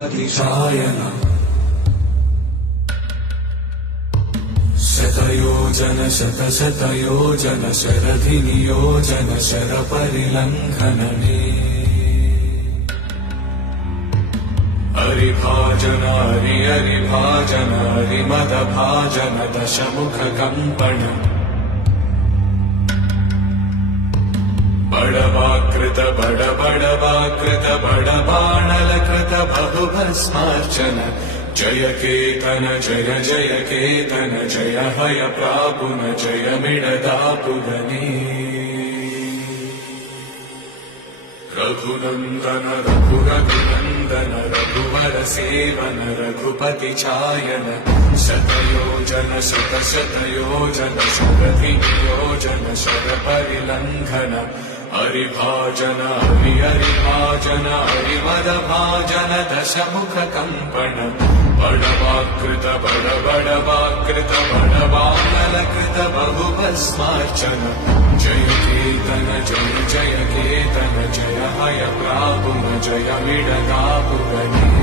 अतिशायन शतयोजन शतशतयोजन शरधिनियोजन शरपरिलङ्घनने हरिभाजन हरिभाजन हरिमदभाजन दशमुखकम्पण बडवाकृत बडवाकृत बडबाणलकृत बहुभस्मार्चन जय केतन जय जय केतन जय हय प्रापुन जय मिडदापुगने रघुनन्दन रघुनन्दन रघुवर सेवन रघुपति चायन शतयोजन शतशतयोजन शरधिनियोजन शरपरिलङ्घन हरिभाजन हरिभाजन हरिमदभाजन दशमुखकम्पण बडवाकृत बडवाकृत बडबाणलकृत बहुभस्मार्चन जय केतन जय जय केतन जय हय प्रापुन जय मिडदापुगने